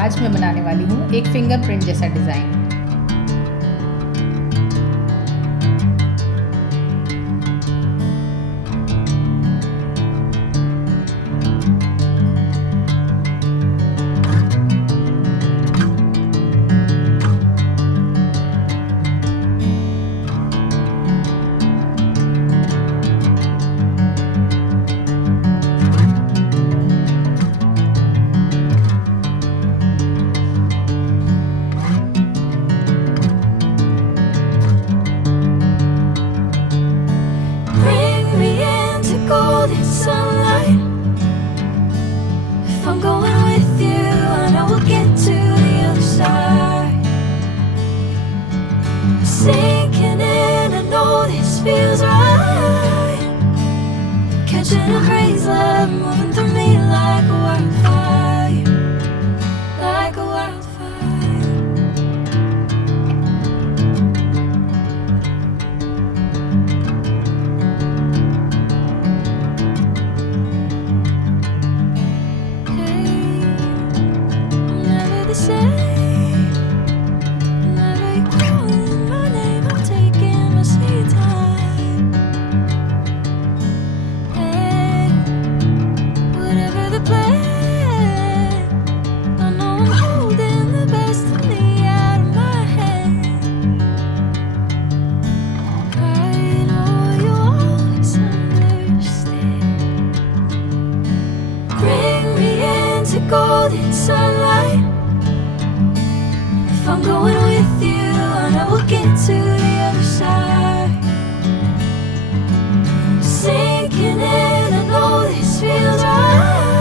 आज मैं बनाने वाली हूँ एक फिंगरप्रिंट जैसा design. Sunlight. If I'm going with you, I know we'll get to the other side. Sinking in, I know this feels right. Catching a breeze, love moving through me like a wildfire, like a wildfire. The same. Whenever you're calling my name, I'm taking my sweet time. Hey, whatever the plan, I know I'm holding the best of me out of my hand. I know you always understand. Bring me into golden sunlight. If I'm going with you, I know we'll get to the other side. Sinking in, I know this feels right.